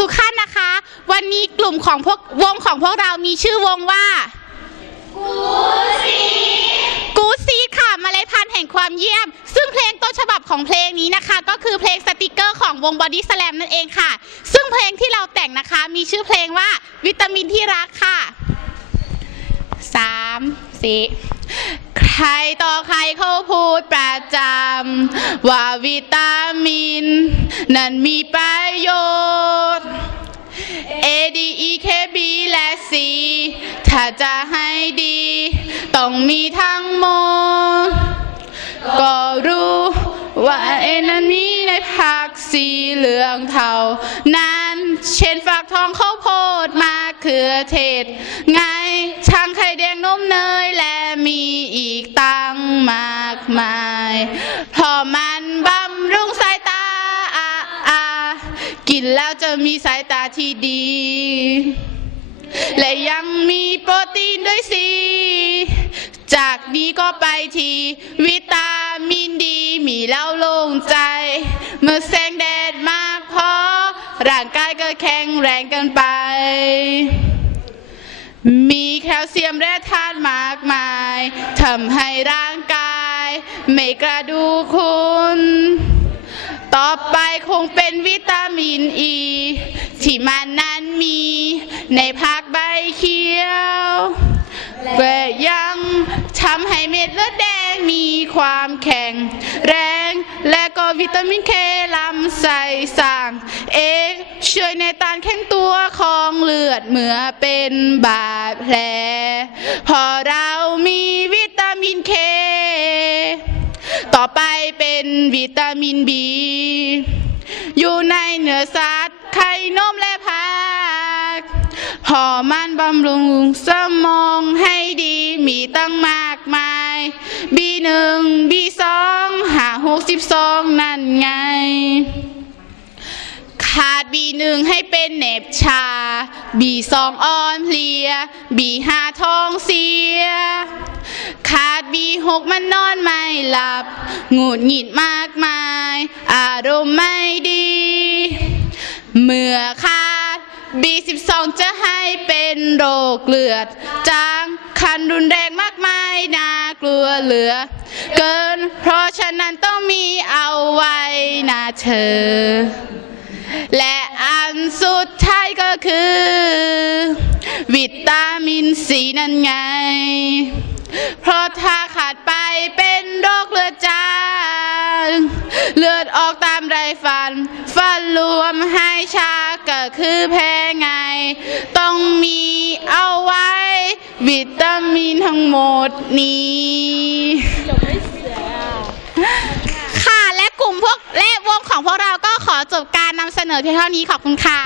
ทุกๆท่านนะคะ วันนี้กลุ่มของพวกวงของพวกเรามีชื่อวงว่ากูดซีค่ะเมล็ดพันธุ์แห่งความเยี่ยม ซึ่งเพลงต้นฉบับของเพลงนี้นะคะ ก็คือเพลงสติกเกอร์ของวงบอดี้สแลมนั่นเองค่ะ ซึ่งเพลงที่เราแต่งนะคะ มีชื่อเพลงว่าวิตามินที่รักค่ะสามสี่ ใครต่อใครเขาพูดประจำว่าวิตามิน นั้นมีประโยชน์ A D E K B และ C ถ้าจะให้ดี ต้องมีทั้งหมด ก็รู้ว่าเอนั้นมีในผักสีเหลืองเทานั้นเช่นฝักทองข้าวโพดมะเขือเทศงช่ แล้วจะมีสายตาที่ดี และยังมีโปรตีนด้วยสิ จากนี้ก็ไปทีวิตามินดี มีแล้วโล่งใจ เมื่อแสงแดดมากพอ ร่างกายก็แข็งแรงกันไป มีแคลเซียมและธาตุมากมายทำให้ร่างกาย ไม่กระดูกคุณต่อไปคง เป็นวิตามินอี ที่มันนั้นมีในผักใบเขียวแต่ยังทำให้เม็ดเลือดแดงมีความแข็ง แรงและก็วิตามินเคลำไส้สร้างเอกช่วยในการแข็งตัวของเลือดเมื่อเป็นบาดแผล พอเรามีวิตามินเค ต่อไปเป็นวิตามินบี อยู่ในเนื้อสัตว์ไข่นมและผักพอมันบำรุงสมองให้ดีมีตั้งมากมาย บีหนึ่งบีสองหาหกสิบสองนั่นไง ขาดบีหนึ่งให้เป็นเหน็บชา บีสองอ่อนเพลีย บีห้าท้องเสียขาดบีหกมันนอนไม่หลับ หงุดหงิดมาก อารมณ์ไม่ดี เมื่อขาดบีสิบสองจะให้เป็นโรคเลือดจางคันรุนแรงมากมายน่ากลัวเหลือ เกินเพราะฉะนั้นต้องมีเอาไว้นะเธอ และอันสุดท้ายก็คือ วิตามินซีนั่นไง เพราะ ออกตามไรฟัน ฟันรวมให้ชาก็คือแพ้ไง ต้องมีเอาไว้ วิตามินทั้งหมดนี้ค่ะและกลุ่มพวกและวงของพวกเราก็ขอจบการนำเสนอเพียงเท่านี้ขอบคุณค่ะ